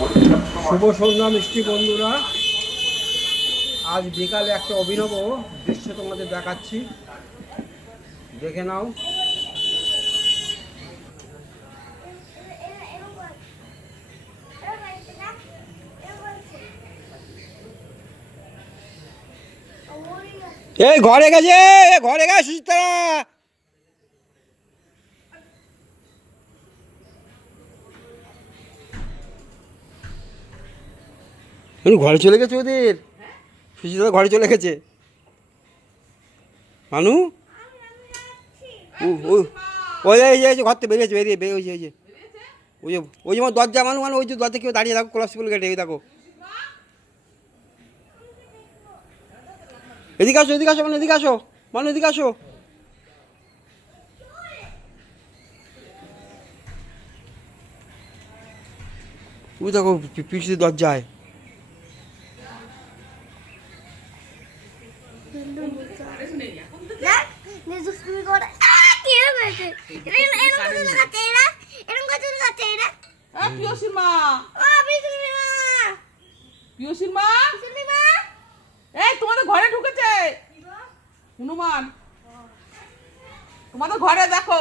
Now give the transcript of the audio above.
শুভ সন্ধ্যা মিষ্টি বন্ধুরা, আজ বিকালে একটা অভিনব দৃশ্য তোমাদের দেখাচ্ছি, দেখে নাও। এই ঘরে গেছে, ঘরে গেছে সুচিত্রা। ঘরে চলে গেছে ওদের, সুচিত্রা ঘরে চলে গেছে। মানু ওই ঘর থেকে বেরিয়েছে, বেরিয়েছে ওই যে দরজা মানু ওই যে দরজা কেউ দাঁড়িয়ে থাকো, কলাপসিবল গেটে দেখো। এদিকে আসো, এদিকে আসো, এদিকে আসো, মানু এদিকে আসো। ওই দেখো পিছিয়ে দরজায়। তোমাদের ঘরে ঢুকেছে হনুমান, তোমাদের ঘরে দেখো।